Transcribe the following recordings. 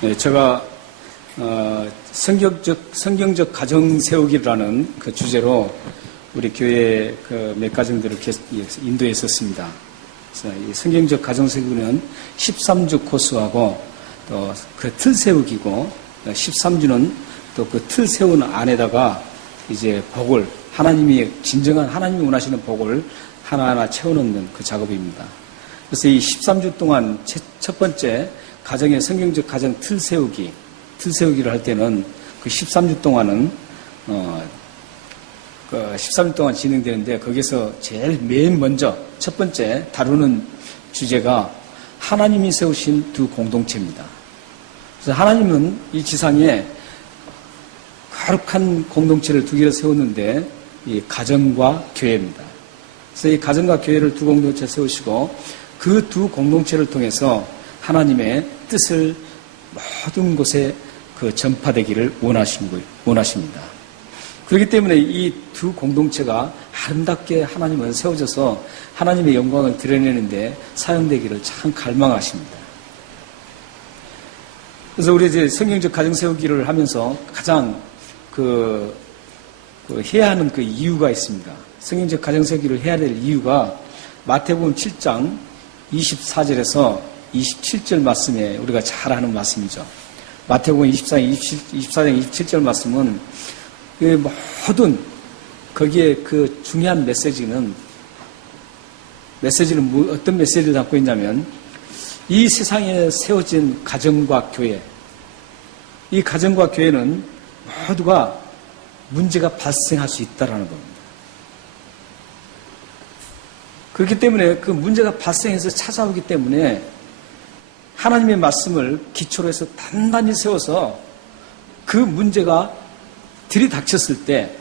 네, 제가 성경적 가정 세우기라는 그 주제로 우리 교회 그 몇 가정들을 인도했었습니다. 그래서 이 성경적 가정 세우기는 13주 코스하고 또 그 틀 세우기고 13주는 또 그 틀 세우는 안에다가 이제 복을 하나님이 진정한 하나님이 원하시는 복을 하나하나 채워넣는 그 작업입니다. 그래서 이 13주 동안 첫 번째 가정의 성경적 가정 틀 세우기를 할 때는 그 13주 동안은 그 13주 동안 진행되는데 거기서 제일 맨 먼저 첫 번째 다루는 주제가 하나님이 세우신 두 공동체입니다. 그래서 하나님은 이 지상에 거룩한 공동체를 두 개를 세웠는데 이 가정과 교회입니다. 그래서 이 가정과 교회를 두 공동체 세우시고 그 두 공동체를 통해서 하나님의 뜻을 모든 곳에 그 전파되기를 원하십니다. 그렇기 때문에 이 두 공동체가 아름답게 하나님은 세워져서 하나님의 영광을 드러내는데 사용되기를 참 갈망하십니다. 그래서 우리 이제 성경적 가정 세우기를 하면서 가장 해야 하는 그 이유가 있습니다. 성경적 가정 세우기를 해야 될 이유가 마태복음 7장 24절에서 27절 말씀에 우리가 잘 아는 말씀이죠. 마태복음 24장 27절 말씀은 그 모든 거기에 그 중요한 메시지는 어떤 메시지를 담고 있냐면 이 세상에 세워진 가정과 교회, 이 가정과 교회는 모두가 문제가 발생할 수 있다는 겁니다. 그렇기 때문에 그 문제가 발생해서 찾아오기 때문에 하나님의 말씀을 기초로 해서 단단히 세워서 그 문제가 들이닥쳤을 때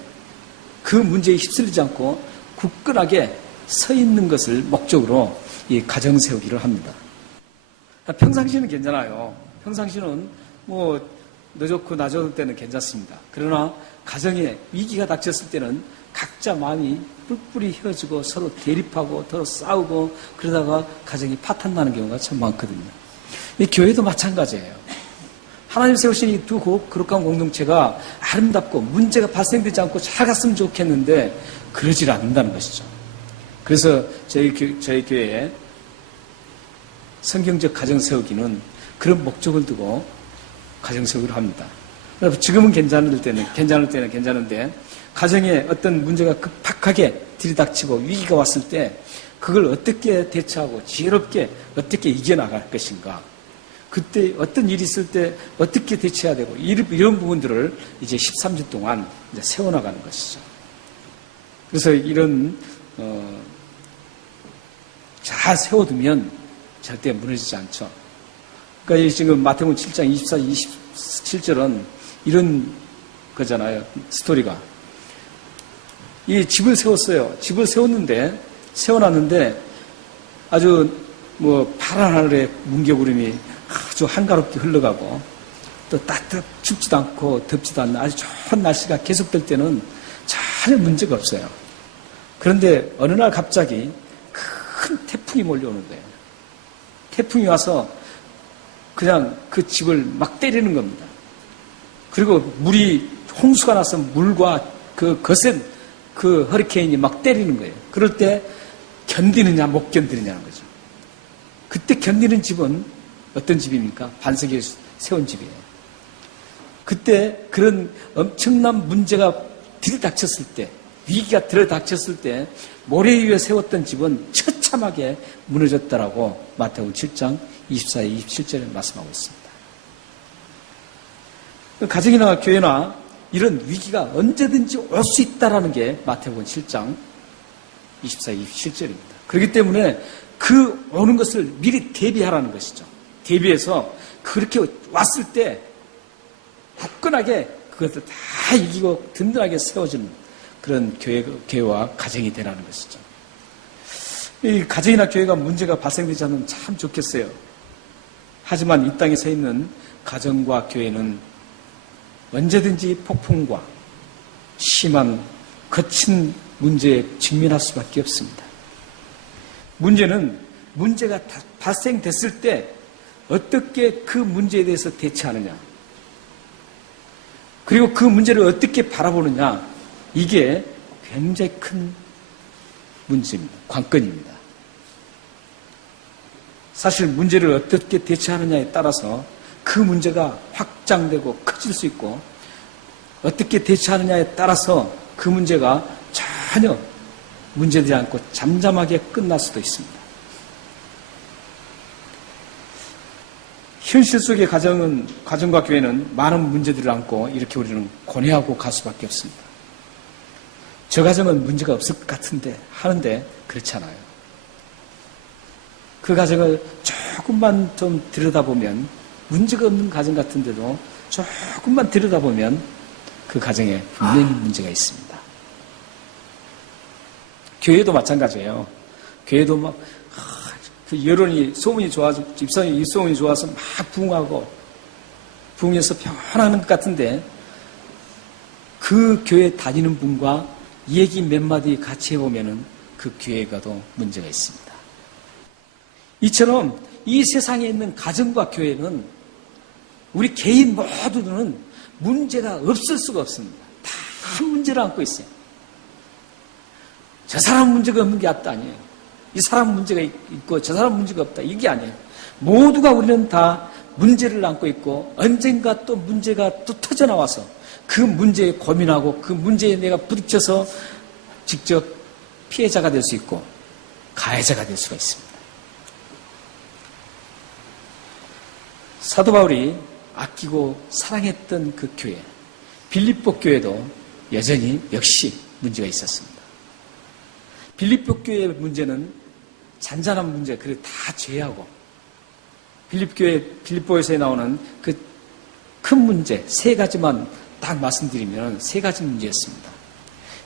그 문제에 휩쓸리지 않고 굳건하게 서 있는 것을 목적으로 이 가정 세우기를 합니다. 평상시는 괜찮아요. 평상시는 뭐 너 좋고 나 좋을 때는 괜찮습니다. 그러나 가정에 위기가 닥쳤을 때는 각자 마음이 뿔뿔이 휘어지고 서로 대립하고 서로 싸우고 그러다가 가정이 파탄나는 경우가 참 많거든요. 이 교회도 마찬가지예요. 하나님 세우신 이 두 거룩한 공동체가 아름답고 문제가 발생되지 않고 잘 갔으면 좋겠는데 그러질 않는다는 것이죠. 그래서 저희 교회에 성경적 가정 세우기는 그런 목적을 두고 가정 세우기를 합니다. 지금은 괜찮을 때는 괜찮은데 가정에 어떤 문제가 급박하게 들이닥치고 위기가 왔을 때 그걸 어떻게 대처하고 지혜롭게 어떻게 이겨나갈 것인가, 그때 어떤 일이 있을 때 어떻게 대처해야 되고 이런 부분들을 이제 13주 동안 이제 세워나가는 것이죠. 그래서 이런 잘 세워두면 절대 무너지지 않죠. 그러니까 지금 마태복음 7장 24, 27절은 이런 거잖아요. 스토리가. 이 집을 세웠어요. 집을 세워놨는데 아주 파란 하늘에 뭉게구름이 아주 한가롭게 흘러가고 또 춥지도 않고 덥지도 않는 아주 좋은 날씨가 계속될 때는 전혀 문제가 없어요. 그런데 어느 날 갑자기 큰 태풍이 몰려오는 거예요. 태풍이 와서 그냥 그 집을 막 때리는 겁니다. 그리고 홍수가 나서 물과 그 거센 그 허리케인이 막 때리는 거예요. 그럴 때 견디느냐 못 견디느냐는 거죠. 그때 견디는 집은 어떤 집입니까? 반석에 세운 집이에요. 그때 그런 엄청난 문제가 들이닥쳤을 때, 위기가 들이닥쳤을 때 모래 위에 세웠던 집은 처참하게 무너졌다라고 마태복음 7장 24, 27절에 말씀하고 있습니다. 가정이나 교회나 이런 위기가 언제든지 올 수 있다라는 게 마태복음 7장 24, 27절입니다. 그렇기 때문에 그 오는 것을 미리 대비하라는 것이죠. 대비해서 그렇게 왔을 때 굳건하게 그것을 다 이기고 든든하게 세워주는 그런 교회와 가정이 되라는 것이죠. 이 가정이나 교회가 문제가 발생되지 않으면 참 좋겠어요. 하지만 이 땅에 서 있는 가정과 교회는 언제든지 폭풍과 심한 거친 문제에 직면할 수밖에 없습니다. 문제는 문제가 발생됐을 때 어떻게 그 문제에 대해서 대처하느냐, 그리고 그 문제를 어떻게 바라보느냐, 이게 굉장히 큰 문제입니다. 관건입니다. 사실 문제를 어떻게 대처하느냐에 따라서 그 문제가 확장되고 커질 수 있고, 어떻게 대처하느냐에 따라서 그 문제가 전혀 문제되지 않고 잠잠하게 끝날 수도 있습니다. 현실 속의 가정과 교회는 많은 문제들을 안고 이렇게 우리는 고뇌하고 갈 수밖에 없습니다. 저 가정은 문제가 없을 것 같은데 하는데 그렇지 않아요. 그 가정을 조금만 좀 들여다보면 문제가 없는 가정 같은데도 조금만 들여다보면 그 가정에 분명히 문제가 있습니다. 교회도 마찬가지예요. 교회도 막 그 여론이 소문이 좋아서 입소문이 좋아서 막 부흥하고 부흥해서 변하는 것 같은데 그 교회 다니는 분과 얘기 몇 마디 같이 해보면은 그 교회가도 문제가 있습니다. 이처럼 이 세상에 있는 가정과 교회는 우리 개인 모두는 문제가 없을 수가 없습니다. 다 문제를 안고 있어요. 저 사람 문제가 없는 게 아니에요. 이 사람 문제가 있고 저 사람 문제가 없다, 이게 아니에요. 모두가 우리는 다 문제를 안고 있고 언젠가 또 문제가 또 터져나와서 그 문제에 고민하고 그 문제에 내가 부딪혀서 직접 피해자가 될 수 있고 가해자가 될 수가 있습니다. 사도 바울이 아끼고 사랑했던 그 교회, 빌립보 교회도 여전히 역시 문제가 있었습니다. 빌립보 교회의 문제는 잔잔한 문제, 그리고 다 죄하고 빌립보에서 나오는 그 큰 문제 세 가지만 딱 말씀드리면 세 가지 문제였습니다.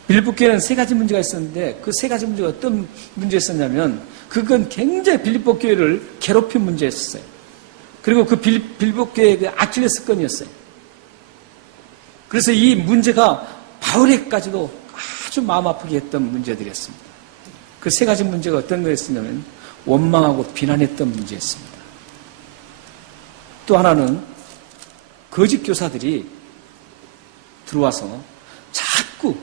빌립보 교회는 세 가지 문제가 있었는데 그 세 가지 문제가 어떤 문제였었냐면 그건 굉장히 빌립보 교회를 괴롭힌 문제였어요. 그리고 그 빌립보 교회의 그 아킬레스 건이었어요. 그래서 이 문제가 바울에까지도 아주 마음 아프게 했던 문제들이었습니다. 그 세 가지 문제가 어떤 거였냐면 원망하고 비난했던 문제였습니다. 또 하나는 거짓 교사들이 들어와서 자꾸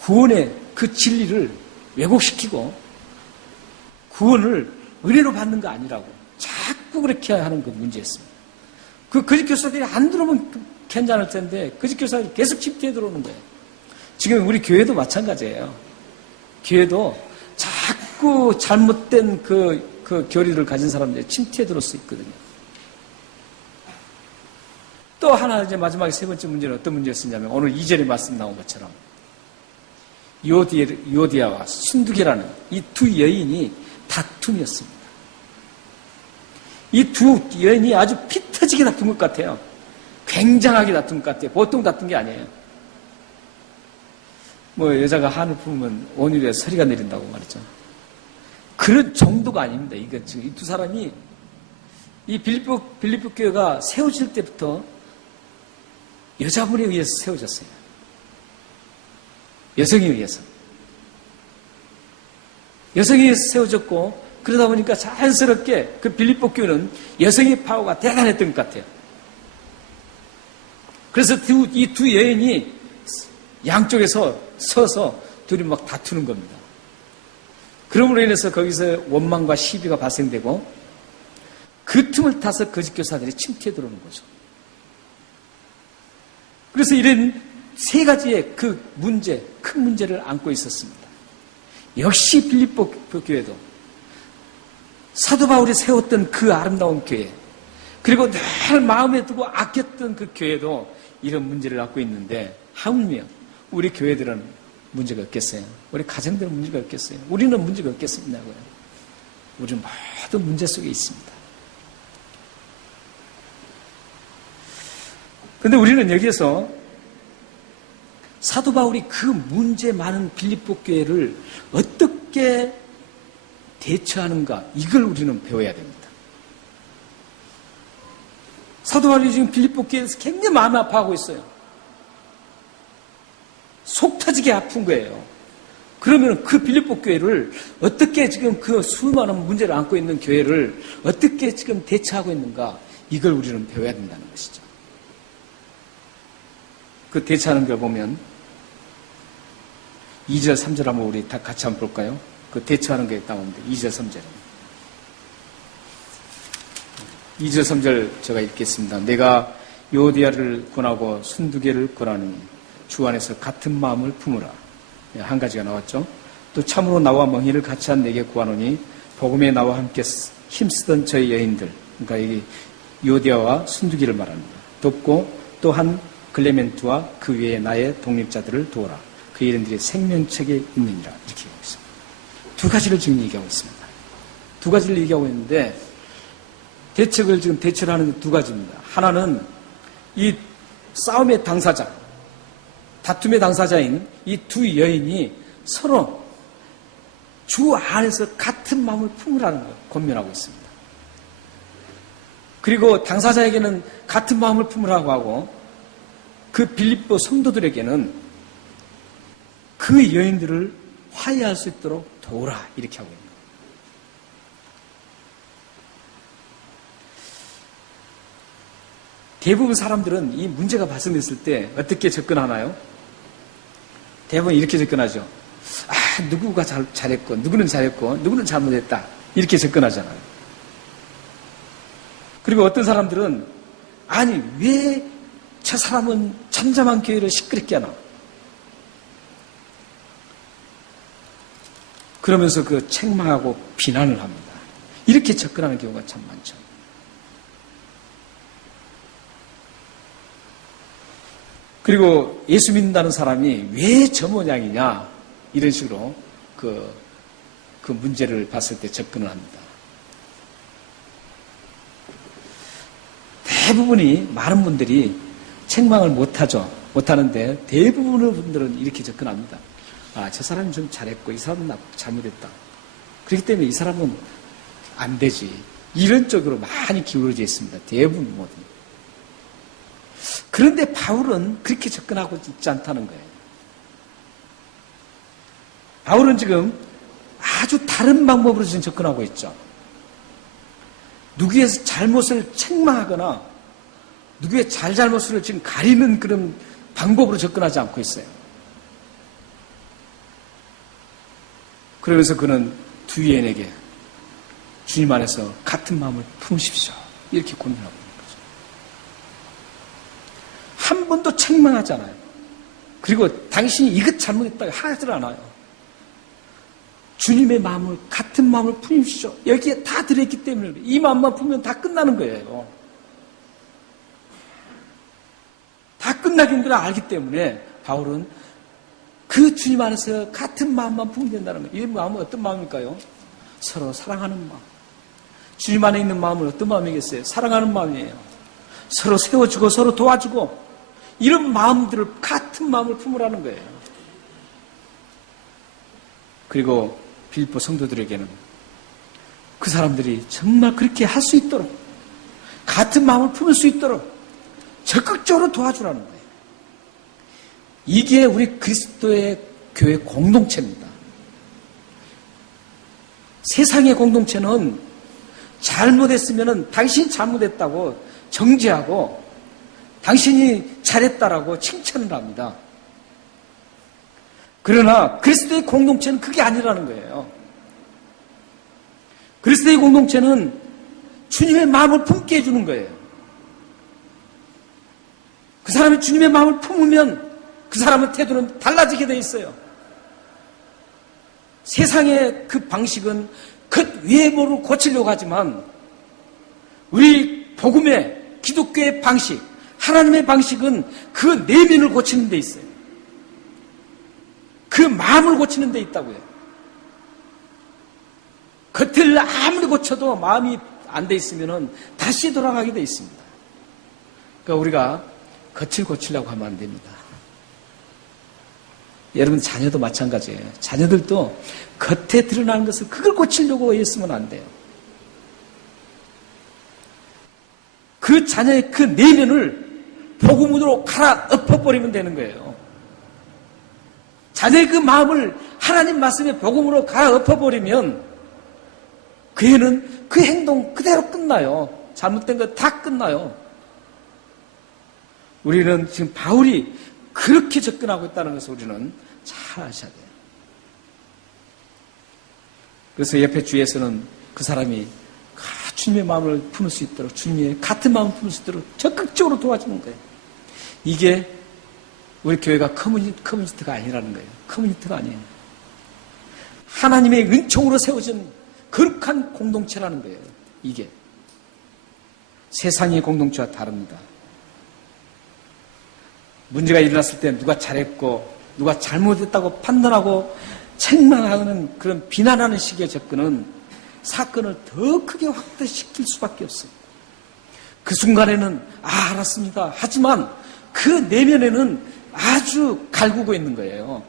구원의 그 진리를 왜곡시키고 구원을 은혜로 받는 거 아니라고 자꾸 그렇게 하는 그 문제였습니다. 그 거짓 교사들이 안 들어오면 괜찮을 텐데 거짓 교사들이 계속 침투해 들어오는 거예요. 지금 우리 교회도 마찬가지예요. 교회도 자꾸 잘못된 그 교리를 가진 사람들이 침투해 들어올 수 있거든요. 또 하나 이제 마지막에 세 번째 문제는 어떤 문제였었냐면 오늘 2절에 말씀 나온 것처럼 요디아와 순두계라는 이 두 여인이 다툼이었습니다. 이 두 여인이 아주 피 터지게 다툰 것 같아요. 굉장하게 다툰 것 같아요. 보통 다툰 게 아니에요. 뭐 여자가 한을 품으면 온유에 서리가 내린다고 말했죠. 그런 정도가 아닙니다. 이거 지금 이 두 사람이 이 빌립보 교회가 세워질 때부터 여자분에 의해서 세워졌어요. 여성에 의해서. 여성에 의해서 세워졌고 그러다 보니까 자연스럽게 그 빌립보 교회는 여성의 파워가 대단했던 것 같아요. 그래서 이 두 여인이 양쪽에서 서서 둘이 막 다투는 겁니다. 그러므로 인해서 거기서 원망과 시비가 발생되고 그 틈을 타서 거짓 교사들이 침투해 들어오는 거죠. 그래서 이런 세 가지의 그 문제, 큰 문제를 안고 있었습니다. 역시 빌립보 교회도 사도 바울이 세웠던 그 아름다운 교회, 그리고 늘 마음에 두고 아꼈던 그 교회도 이런 문제를 안고 있는데 하물며 우리 교회들은 문제가 없겠어요? 우리 가정들은 문제가 없겠어요? 우리는 문제가 없겠습니다고요? 우리는 모두 문제 속에 있습니다. 그런데 우리는 여기에서 사도 바울이 그 문제 많은 빌립보 교회를 어떻게 대처하는가, 이걸 우리는 배워야 됩니다. 사도 바울이 지금 빌립보 교회에서 굉장히 마음이 아파하고 있어요. 속 터지게 아픈 거예요. 그러면 그 빌립보 교회를 어떻게 지금 그 수많은 문제를 안고 있는 교회를 어떻게 지금 대처하고 있는가, 이걸 우리는 배워야 된다는 것이죠. 그 대처하는 걸 보면 2절, 3절 한번 우리 다 같이 한번 볼까요? 그 대처하는 게 나오는데 2절, 3절. 2절, 3절 제가 읽겠습니다. 내가 요디아를 권하고 순두개를 권하느니 주 안에서 같은 마음을 품으라. 한 가지가 나왔죠. 또 참으로 나와 멍에를 같이 한 내게 구하노니 복음에 나와 함께 힘쓰던 저희 여인들, 그러니까 이 요디아와 순두기를 말합니다. 돕고 또한 클레멘트와 그 외에 나의 독립자들을 도우라. 그 이름들이 생명책에 있느니라. 이렇게 얘기하고 있습니다. 두 가지를 지금 얘기하고 있습니다. 두 가지를 얘기하고 있는데 대책을 지금 대처를 하는 두 가지입니다. 하나는 이 싸움의 당사자, 다툼의 당사자인 이 두 여인이 서로 주 안에서 같은 마음을 품으라는 걸 권면하고 있습니다. 그리고 당사자에게는 같은 마음을 품으라고 하고 그 빌립보 성도들에게는 그 여인들을 화해할 수 있도록 도우라, 이렇게 하고 있는 거예요. 대부분 사람들은 이 문제가 발생됐을 때 어떻게 접근하나요? 대부분 이렇게 접근하죠. 누구가 잘했고, 누구는 잘했고, 누구는 잘못했다. 이렇게 접근하잖아요. 그리고 어떤 사람들은, 아니, 왜 저 사람은 잠잠한 교회를 시끄럽게 하나? 그러면서 그 책망하고 비난을 합니다. 이렇게 접근하는 경우가 참 많죠. 그리고 예수 믿는다는 사람이 왜 저 모양이냐, 이런 식으로 그 문제를 봤을 때 접근을 합니다. 대부분이, 많은 분들이 책망을 못하죠. 못하는데 대부분의 분들은 이렇게 접근합니다. 저 사람은 좀 잘했고 이 사람은 잘못했다. 그렇기 때문에 이 사람은 안 되지. 이런 쪽으로 많이 기울어져 있습니다. 대부분 모두. 그런데 바울은 그렇게 접근하고 있지 않다는 거예요. 바울은 지금 아주 다른 방법으로 지금 접근하고 있죠. 누구의 잘못을 책망하거나 누구의 잘못을 지금 가리는 그런 방법으로 접근하지 않고 있어요. 그러면서 그는 두 여인에게 주님 안에서 같은 마음을 품으십시오, 이렇게 권면하고 있는 거죠. 한 번도 책망하지 않아요. 그리고 당신이 이것 잘못했다고 하질 않아요. 주님의 마음을, 같은 마음을 품으십시오. 여기에 다 들어있기 때문에 이 마음만 품으면 다 끝나는 거예요. 다 끝나긴 걸 알기 때문에 바울은 그 주님 안에서 같은 마음만 품으면 된다는 거예요. 이 마음은 어떤 마음일까요? 서로 사랑하는 마음. 주님 안에 있는 마음은 어떤 마음이겠어요? 사랑하는 마음이에요. 서로 세워주고 서로 도와주고 이런 마음들을, 같은 마음을 품으라는 거예요. 그리고 빌립보 성도들에게는 그 사람들이 정말 그렇게 할 수 있도록, 같은 마음을 품을 수 있도록 적극적으로 도와주라는 거예요. 이게 우리 그리스도의 교회 공동체입니다. 세상의 공동체는 잘못했으면 당신이 잘못했다고 정죄하고 당신이 잘했다라고 칭찬을 합니다. 그러나 그리스도의 공동체는 그게 아니라는 거예요. 그리스도의 공동체는 주님의 마음을 품게 해주는 거예요. 그 사람이 주님의 마음을 품으면 그 사람의 태도는 달라지게 돼 있어요. 세상의 그 방식은 그 외모를 고치려고 하지만 우리 복음의 기독교의 방식, 하나님의 방식은 그 내면을 고치는 데 있어요. 그 마음을 고치는 데 있다고요. 겉을 아무리 고쳐도 마음이 안 돼 있으면 다시 돌아가게 돼 있습니다. 그러니까 우리가 겉을 고치려고 하면 안 됩니다. 여러분 자녀도 마찬가지예요. 자녀들도 겉에 드러나는 것을 그걸 고치려고 했으면 안 돼요. 그 자녀의 그 내면을 복음으로 갈아 엎어버리면 되는 거예요. 자녀의 그 마음을 하나님 말씀의 복음으로 갈아엎어버리면 그 애는 그 행동 그대로 끝나요. 잘못된 거 다 끝나요. 우리는 지금 바울이 그렇게 접근하고 있다는 것을 우리는 잘 아셔야 돼요. 그래서 옆에 주위에서는 그 사람이 주님의 마음을 품을 수 있도록, 주님의 같은 마음을 품을 수 있도록 적극적으로 도와주는 거예요. 이게 우리 교회가 커뮤니티가 아니라는 거예요. 커뮤니티가 아니에요. 하나님의 은총으로 세워진 거룩한 공동체라는 거예요. 이게 세상의 공동체와 다릅니다. 문제가 일어났을 때 누가 잘했고 누가 잘못했다고 판단하고 책망하는 그런 비난하는 식의 접근은 사건을 더 크게 확대시킬 수밖에 없어요. 그 순간에는 알았습니다. 하지만 그 내면에는 아주 갈구고 있는 거예요.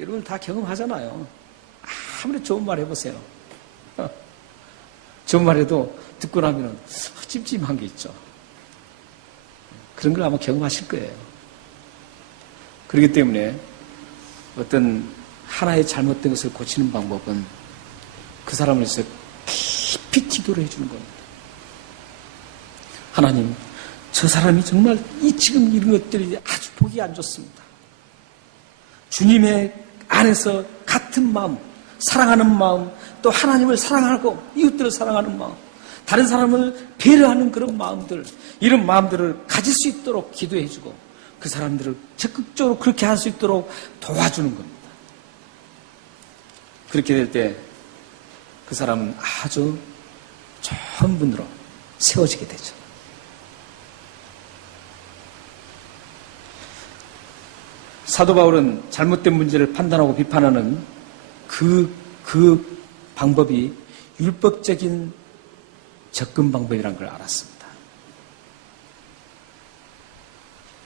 여러분 다 경험하잖아요. 아무리 좋은 말 해보세요. 좋은 말 해도 듣고 나면 찜찜한 게 있죠. 그런 걸 아마 경험하실 거예요. 그렇기 때문에 어떤 하나의 잘못된 것을 고치는 방법은 그 사람을 위해서 깊이 기도를 해주는 겁니다. 하나님, 저 사람이 정말 지금 이런 것들이 아주 보기 안 좋습니다. 주님의 안에서 같은 마음, 사랑하는 마음, 또 하나님을 사랑하고 이웃들을 사랑하는 마음, 다른 사람을 배려하는 그런 마음들, 이런 마음들을 가질 수 있도록 기도해주고 그 사람들을 적극적으로 그렇게 할 수 있도록 도와주는 겁니다. 그렇게 될 때 그 사람은 아주 좋은 분으로 세워지게 되죠. 사도 바울은 잘못된 문제를 판단하고 비판하는 그 방법이 율법적인 접근 방법이라는 걸 알았습니다.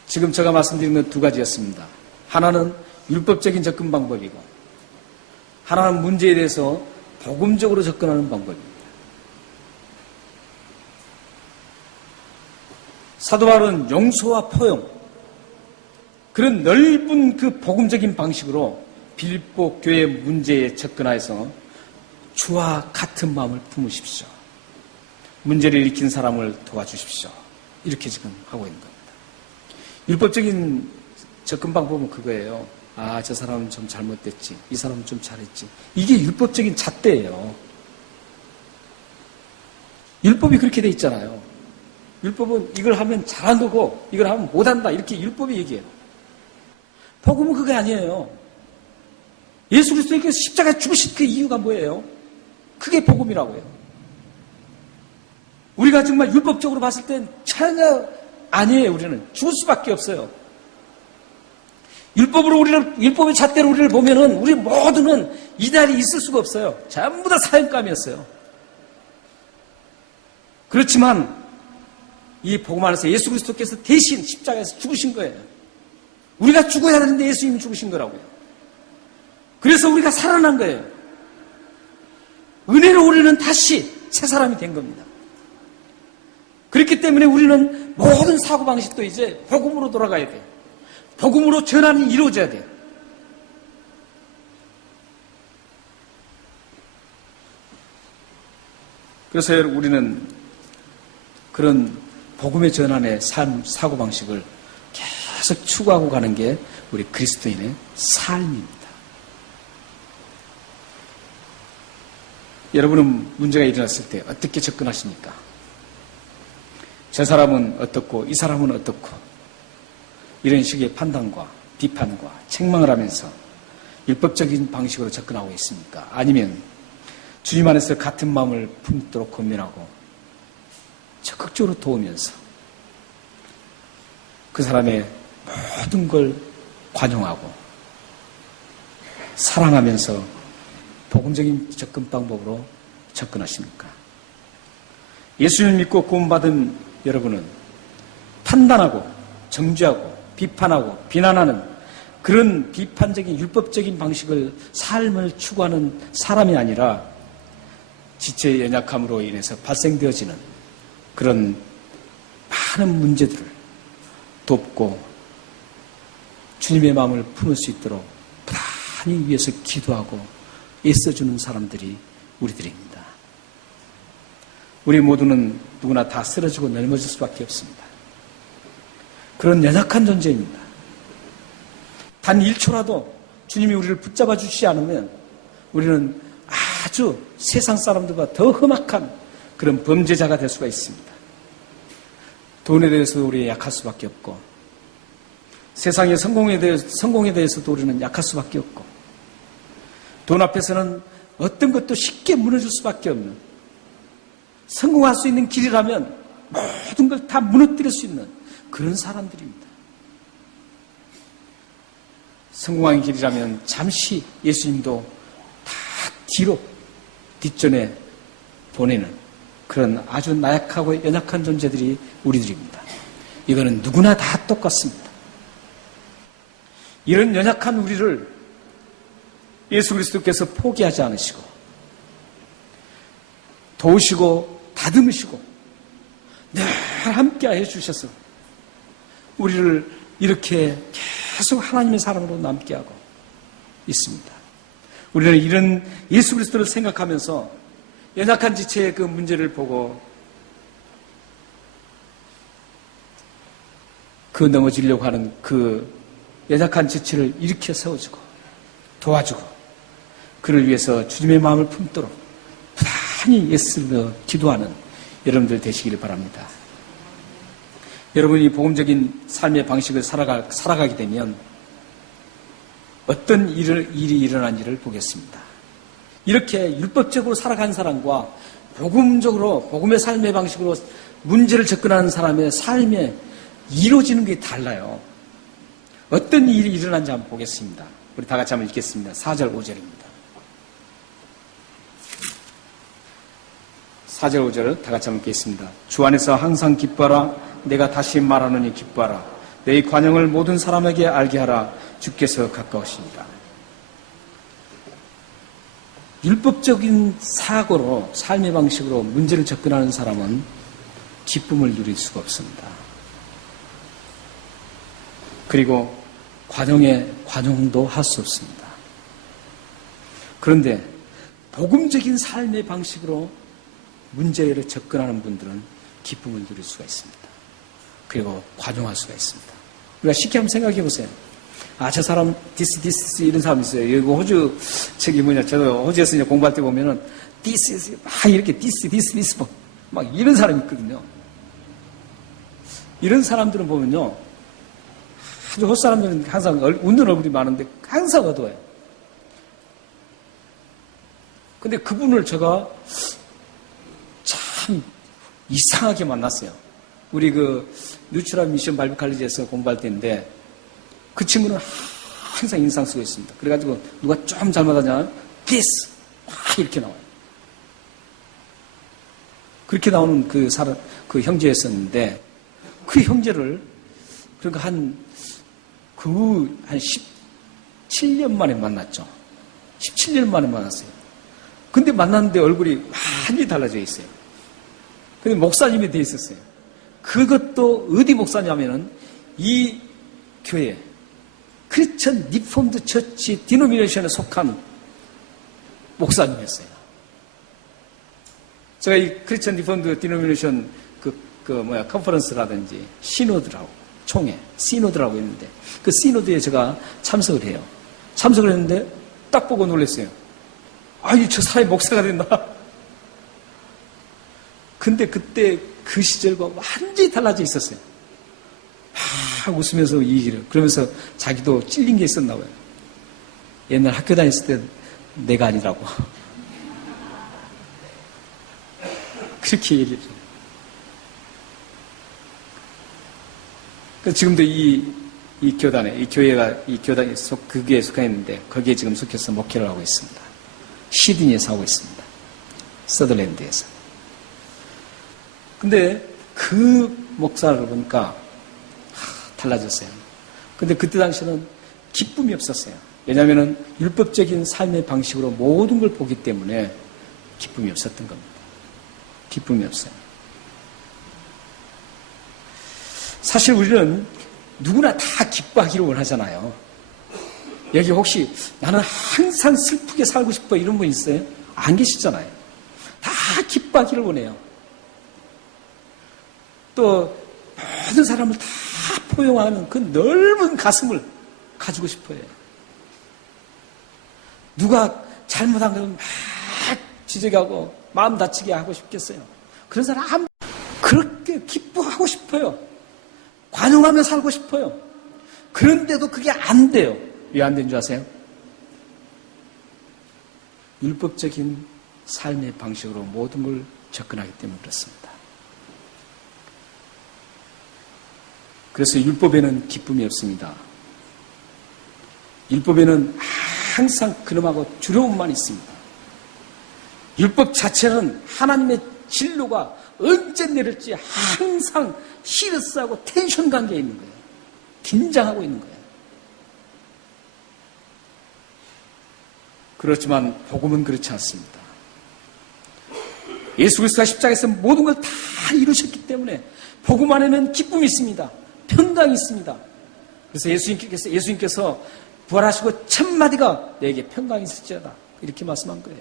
지금 제가 말씀드린 건 두 가지였습니다. 하나는 율법적인 접근 방법이고 하나는 문제에 대해서 복음적으로 접근하는 방법입니다. 사도 바울은 용서와 포용, 그런 넓은 그 복음적인 방식으로 빌립보 교회 문제에 접근하여서 주와 같은 마음을 품으십시오. 문제를 일으킨 사람을 도와주십시오. 이렇게 지금 하고 있는 겁니다. 율법적인 접근 방법은 그거예요. 아, 저 사람은 좀 잘못됐지. 이 사람은 좀 잘했지. 이게 율법적인 잣대예요. 율법이 그렇게 돼 있잖아요. 율법은 이걸 하면 잘한 거고 이걸 하면 못한다. 이렇게 율법이 얘기해요. 복음은 그게 아니에요. 예수 그리스도께서 십자가에 죽으신 그 이유가 뭐예요? 그게 복음이라고요. 우리가 정말 율법적으로 봤을 땐 전혀 아니에요. 우리는 죽을 수밖에 없어요. 율법의 잣대로 우리를 보면은 우리 모두는 이 자리에 있을 수가 없어요. 전부 다 사형감이었어요. 그렇지만 이 복음 안에서 예수 그리스도께서 대신 십자가에서 죽으신 거예요. 우리가 죽어야 하는데 예수님이 죽으신 거라고요. 그래서 우리가 살아난 거예요. 은혜로 우리는 다시 새 사람이 된 겁니다. 그렇기 때문에 우리는 모든 사고방식도 이제 복음으로 돌아가야 돼요. 복음으로 전환이 이루어져야 돼요. 그래서 우리는 그런 복음의 전환의 삶, 사고방식을 계속 추구하고 가는 게 우리 그리스도인의 삶입니다. 여러분은 문제가 일어났을 때 어떻게 접근하십니까? 저 사람은 어떻고 이 사람은 어떻고 이런 식의 판단과 비판과 책망을 하면서 율법적인 방식으로 접근하고 있습니까? 아니면 주님 안에서 같은 마음을 품도록 권면하고 적극적으로 도우면서 그 사람의 모든 걸 관용하고 사랑하면서 복음적인 접근 방법으로 접근하십니까? 예수님을 믿고 구원받은 여러분은 판단하고 정죄하고 비판하고 비난하는 그런 비판적인 율법적인 방식을 삶을 추구하는 사람이 아니라 지체의 연약함으로 인해서 발생되어지는 그런 많은 문제들을 돕고 주님의 마음을 품을 수 있도록 많이 위해서 기도하고 애써주는 사람들이 우리들입니다. 우리 모두는 누구나 다 쓰러지고 넘어질 수밖에 없습니다. 그런 연약한 존재입니다. 단 1초라도 주님이 우리를 붙잡아 주시지 않으면 우리는 아주 세상 사람들과 더 험악한 그런 범죄자가 될 수가 있습니다. 돈에 대해서도 우리 약할 수밖에 없고, 세상의 성공에 대해서도 우리는 약할 수밖에 없고, 돈 앞에서는 어떤 것도 쉽게 무너질 수밖에 없는, 성공할 수 있는 길이라면 모든 걸 다 무너뜨릴 수 있는 그런 사람들입니다. 성공한 길이라면 잠시 예수님도 다 뒤로 뒷전에 보내는 그런 아주 나약하고 연약한 존재들이 우리들입니다. 이거는 누구나 다 똑같습니다. 이런 연약한 우리를 예수 그리스도께서 포기하지 않으시고 도우시고 다듬으시고 늘 함께 해주셔서 우리를 이렇게 계속 하나님의 사람으로 남게 하고 있습니다. 우리는 이런 예수 그리스도를 생각하면서 연약한 지체의 그 문제를 보고 그 넘어지려고 하는 그 연약한 지체를 일으켜 세워주고 도와주고 그를 위해서 주님의 마음을 품도록 부단히 애쓰며 기도하는 여러분들 되시기를 바랍니다. 여러분이 복음적인 삶의 방식을 살아가게 되면 어떤 일이 일어난지를 보겠습니다. 이렇게 율법적으로 살아가는 사람과 복음의 삶의 방식으로 문제를 접근하는 사람의 삶에 이루어지는 게 달라요. 어떤 일이 일어난지 한번 보겠습니다. 우리 다 같이 한번 읽겠습니다. 4절 5절입니다. 4절 5절 다 같이 한번 읽겠습니다. 주 안에서 항상 기뻐라. 내가 다시 말하노니 기뻐라. 너희 관용을 모든 사람에게 알게 하라. 주께서 가까우시니라. 율법적인 사고로 삶의 방식으로 문제를 접근하는 사람은 기쁨을 누릴 수가 없습니다. 그리고 관용도 할 수 없습니다. 그런데 복음적인 삶의 방식으로 문제를 접근하는 분들은 기쁨을 누릴 수가 있습니다. 그리고 관용할 수가 있습니다. 우리가 쉽게 한번 생각해 보세요. 저 사람 디스 이런 사람 있어요. 여기 호주 저도 호주에서 이제 공부할 때 보면은 디스 막 이렇게 디스 막 이런 사람이 있거든요. 이런 사람들은 보면요, 아주 호주 사람들은 항상 웃는 얼굴이 많은데 항상 어두워요. 근데 그분을 제가 참 이상하게 만났어요. 우리 그 뉴트럴 미션 바이블 칼리지에서 공부할 때인데 그 친구는 항상 인상 쓰고 있습니다. 그래가지고 누가 좀 잘못하면 디스 막 이렇게 나와요. 그렇게 나오는 그 형제였었는데 그 형제를 그러니까 한 17년 만에 만났죠. 17년 만에 만났어요. 근데 만났는데 얼굴이 많이 달라져 있어요. 근데 목사님이 돼 있었어요. 그것도 어디 목사냐면은 이 교회 크리스천 리폼드 처치 디노미네이션에 속한 목사님이었어요. 제가 이 크리스천 리폼드 디노미네이션 컨퍼런스라든지 시노드라고 총회 시노드라고 있는데 그 시노드에 제가 참석을 해요. 참석을 했는데 딱 보고 놀랐어요. 저 사람이 목사가 된다. 근데 그때 그 시절과 완전히 달라져 있었어요. 웃으면서 이 얘기를. 그러면서 자기도 찔린 게 있었나 봐요. 옛날 학교 다녔을 때 내가 아니라고. 그렇게 얘기했어요. 지금도 이 교단에, 이 교단에 그게 속해 있는데 거기에 지금 속해서 목회를 하고 있습니다. 시드니에서 하고 있습니다. 서덜랜드에서. 근데 그 목사를 보니까 달라졌어요. 근데 그때 당시에는 기쁨이 없었어요. 왜냐하면 율법적인 삶의 방식으로 모든 걸 보기 때문에 기쁨이 없었던 겁니다. 기쁨이 없어요. 사실 우리는 누구나 다 기뻐하기를 원하잖아요. 여기 혹시 나는 항상 슬프게 살고 싶어 이런 분 있어요? 안 계시잖아요. 다 기뻐하기를 원해요. 또 모든 사람을 다 포용하는 그 넓은 가슴을 가지고 싶어요. 누가 잘못한 걸 막 지적하고 마음 다치게 하고 싶겠어요? 그런 사람 그렇게 기뻐하고 싶어요. 관용하며 살고 싶어요. 그런데도 그게 안 돼요. 왜 안 되는 줄 아세요? 율법적인 삶의 방식으로 모든 걸 접근하기 때문에 그렇습니다. 그래서 율법에는 기쁨이 없습니다. 율법에는 항상 근엄하고 두려움만 있습니다. 율법 자체는 하나님의 진로가 언제 내릴지 항상 시리어스하고 텐션 관계에 있는 거예요. 긴장하고 있는 거예요. 그렇지만 복음은 그렇지 않습니다. 예수 그리스도가 십자가에서 모든 걸 다 이루셨기 때문에 복음 안에는 기쁨이 있습니다. 평강이 있습니다. 그래서 예수님께서 부활하시고 첫 마디가 내게 평강이 있을지어다 이렇게 말씀한 거예요.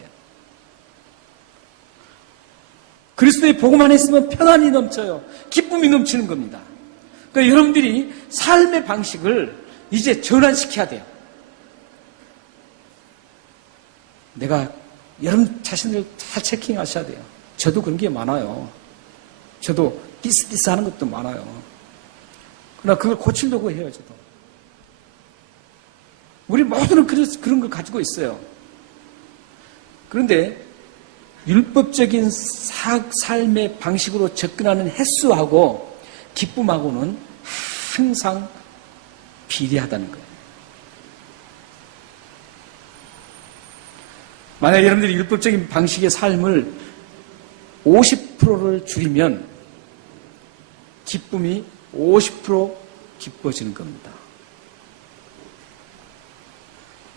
그리스도의 복음 안에 있으면 평안이 넘쳐요. 기쁨이 넘치는 겁니다. 그러니까 여러분들이 삶의 방식을 이제 전환시켜야 돼요. 내가 여러분 자신을 잘 체킹하셔야 돼요. 저도 그런 게 많아요. 저도 비슷비슷하는 것도 많아요. 그러나 그걸 고치려고 해요. 저도. 우리 모두는 그런 걸 가지고 있어요. 그런데 율법적인 삶의 방식으로 접근하는 횟수하고 기쁨하고는 항상 비례하다는 거예요. 만약 여러분들이 율법적인 방식의 삶을 50%를 줄이면 기쁨이 50% 기뻐지는 겁니다.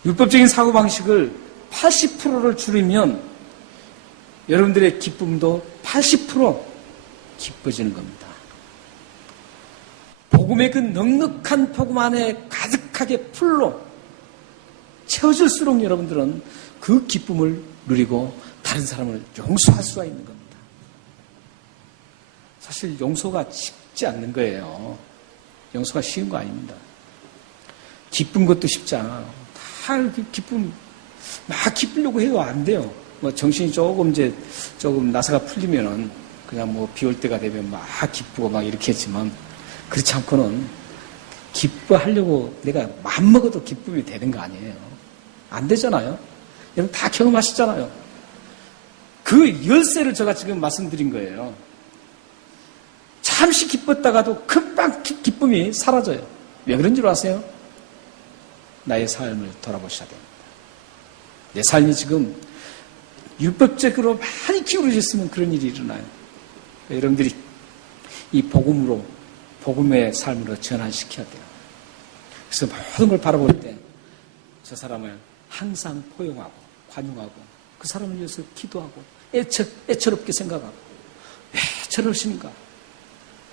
율법적인 사고방식을 80%를 줄이면 여러분들의 기쁨도 80% 기뻐지는 겁니다. 복음의 그 넉넉한 복음 안에 가득하게 풀로 채워질수록 여러분들은 그 기쁨을 누리고 다른 사람을 용서할 수가 있는 겁니다. 사실 용서가 쉽지 않는 거예요. 용서가 쉬운 거 아닙니다. 기쁜 것도 쉽지 않아요. 다 기쁨, 막 기쁘려고 해도 안 돼요. 뭐 정신이 조금 나사가 풀리면은 그냥 뭐 비 올 때가 되면 막 기쁘고 막 이렇게 했지만 그렇지 않고는 기뻐하려고 내가 마음먹어도 기쁨이 되는 거 아니에요. 안 되잖아요. 여러분 다 경험하시잖아요. 그 열쇠를 제가 지금 말씀드린 거예요. 잠시 기뻤다가도 금방 기쁨이 사라져요. 왜 그런 줄 아세요? 나의 삶을 돌아보셔야 됩니다. 내 삶이 지금 율법적으로 많이 기울어졌으면 그런 일이 일어나요. 여러분들이 이 복음의 삶으로 전환시켜야 돼요. 그래서 모든 걸 바라볼 때 저 사람을 항상 포용하고 관용하고 그 사람을 위해서 기도하고 애처롭게 생각하고 왜 저러시는가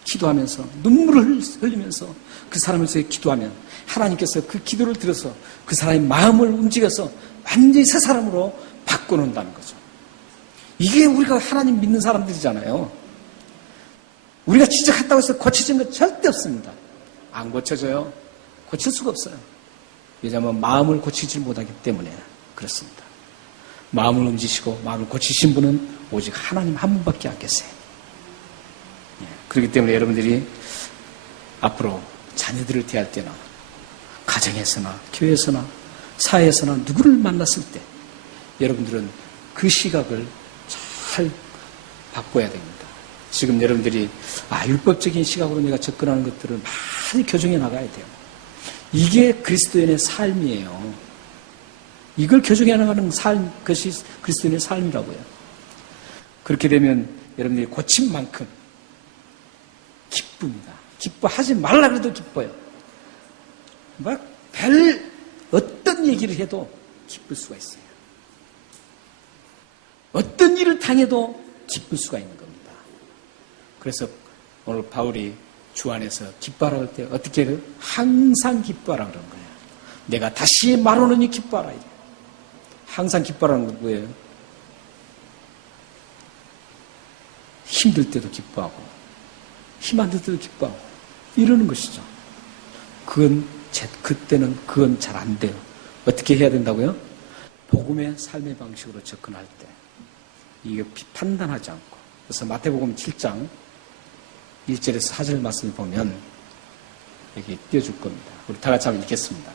기도하면서 눈물을 흘리면서 그 사람을 위해서 기도하면 하나님께서 그 기도를 들어서 그 사람의 마음을 움직여서 완전히 새 사람으로 바꿔놓는다는 거죠. 이게 우리가 하나님 믿는 사람들이잖아요. 우리가 지적한다고 해서 고쳐진 건 절대 없습니다. 안 고쳐져요. 고칠 수가 없어요. 왜냐하면 마음을 고치지 못하기 때문에 그렇습니다. 마음을 움직이시고 마음을 고치신 분은 오직 하나님 한 분밖에 안 계세요. 그렇기 때문에 여러분들이 앞으로 자녀들을 대할 때나 가정에서나 교회에서나 사회에서나 누구를 만났을 때 여러분들은 그 시각을 잘 바꿔야 됩니다. 지금 여러분들이 율법적인 시각으로 내가 접근하는 것들을 많이 교정해 나가야 돼요. 이게 그리스도인의 삶이에요. 이걸 교정해 나가는 것이 그리스도인의 삶이라고요. 그렇게 되면 여러분들이 고친 만큼 기쁩니다. 기뻐하지 말라 그래도 기뻐요. 별 어떤 얘기를 해도 기쁠 수가 있어요. 어떤 일을 당해도 기쁠 수가 있는 겁니다. 그래서 오늘 바울이 주 안에서 기뻐하라 할 때 어떻게 해요? 항상 기뻐하라 그런 거예요. 내가 다시 말하노니 기뻐하라. 항상 기뻐하라는 건 뭐예요? 힘들 때도 기뻐하고 힘 안 들 때도 기뻐하고 이러는 것이죠. 그때는 그건 잘 안 돼요. 어떻게 해야 된다고요? 복음의 삶의 방식으로 접근할 때 이게 판단하지 않고. 그래서 마태복음 7장 1절에서 4절 말씀을 보면 여기 띄워줄 겁니다. 우리 다 같이 한번 읽겠습니다.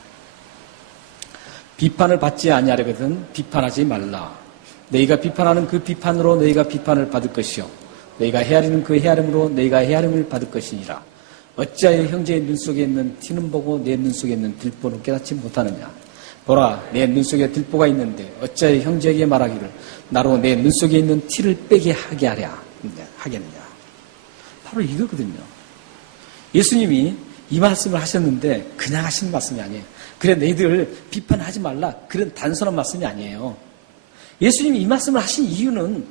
비판을 받지 아니하려거든 비판하지 말라. 너희가 비판하는 그 비판으로 너희가 비판을 받을 것이요 너희가 헤아리는 그 헤아림으로 너희가 헤아림을 받을 것이니라. 어찌하여 형제의 눈 속에 있는 티는 보고 내 눈 속에 있는 들보는 깨닫지 못하느냐. 보라, 내 눈 속에 들보가 있는데 어찌하여 형제에게 말하기를 나로 내 눈 속에 있는 티를 빼게 하겠느냐. 바로 이거거든요. 예수님이 이 말씀을 하셨는데 그냥 하시는 말씀이 아니에요. 그래 너희들 비판하지 말라. 그런 단순한 말씀이 아니에요. 예수님이 이 말씀을 하신 이유는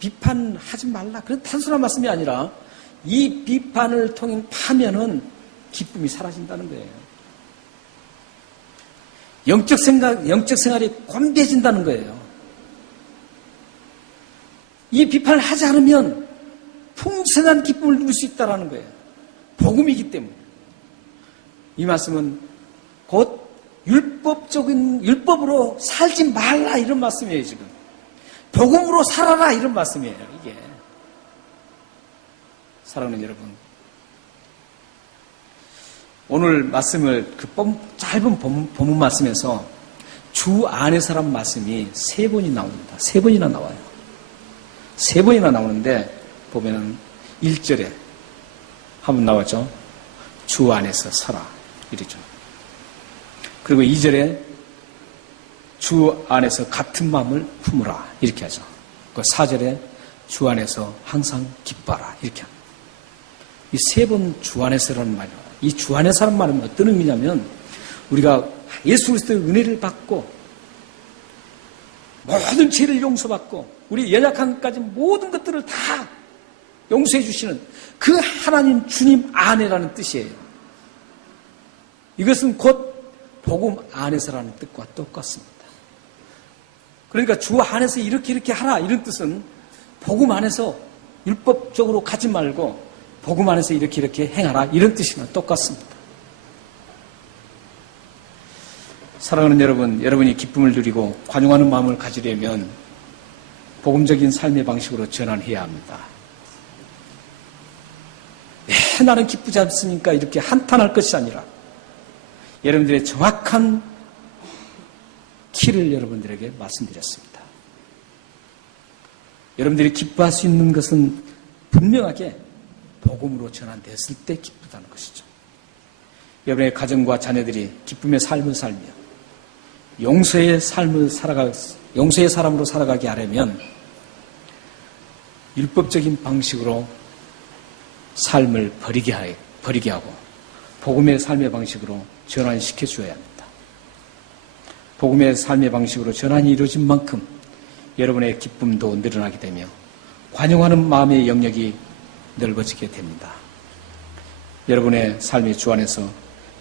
비판하지 말라. 그런 단순한 말씀이 아니라 이 비판을 통해 파면은 기쁨이 사라진다는 거예요. 영적 생활이 곤배해진다는 거예요. 이 비판을 하지 않으면 풍성한 기쁨을 누릴 수 있다는 거예요. 복음이기 때문에. 이 말씀은 곧 율법으로 살지 말라 이런 말씀이에요, 지금. 복음으로 살아라 이런 말씀이에요, 이게. 사랑하는 여러분. 오늘 말씀을 짧은 본문 말씀에서 주 안에서란 말씀이 3번이 나옵니다. 3번이나 나와요. 3번이나 나오는데 보면은 1절에 한번 나왔죠. 주 안에서 서라. 이러죠. 그리고 2절에 주 안에서 같은 마음을 품으라. 이렇게 하죠. 그 4절에 주 안에서 항상 기뻐하라. 이렇게 합니다. 이 3번 주 안에서라는 말이에요. 이 주 안에서라는 말은 어떤 의미냐면 우리가 예수 그리스도의 은혜를 받고 모든 죄를 용서받고 우리 연약함까지 모든 것들을 다 용서해 주시는 그 하나님 주님 안에라는 뜻이에요. 이것은 곧 복음 안에서라는 뜻과 똑같습니다. 그러니까 주 안에서 이렇게 하라 이런 뜻은 복음 안에서 율법적으로 가지 말고 복음 안에서 이렇게 행하라 이런 뜻이나 똑같습니다. 사랑하는 여러분, 여러분이 기쁨을 누리고 관용하는 마음을 가지려면 복음적인 삶의 방식으로 전환해야 합니다. 나는 기쁘지 않습니까? 이렇게 한탄할 것이 아니라 여러분들의 정확한 키를 여러분들에게 말씀드렸습니다. 여러분들이 기뻐할 수 있는 것은 분명하게 복음으로 전환됐을 때 기쁘다는 것이죠. 여러분의 가정과 자녀들이 기쁨의 삶을 살며 용서의 사람으로 살아가게 하려면 율법적인 방식으로 삶을 버리게 하고 복음의 삶의 방식으로 전환시켜 주어야 합니다. 복음의 삶의 방식으로 전환이 이루어진 만큼 여러분의 기쁨도 늘어나게 되며 관용하는 마음의 영역이 넓어지게 됩니다. 여러분의 삶의 주 안에서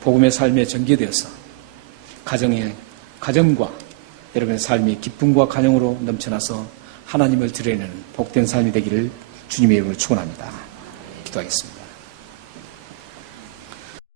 복음의 삶에 전개되어서 가정과 여러분의 삶이 기쁨과 관용으로 넘쳐나서 하나님을 드러내는 복된 삶이 되기를 주님의 이름으로 축원합니다. 기도하겠습니다.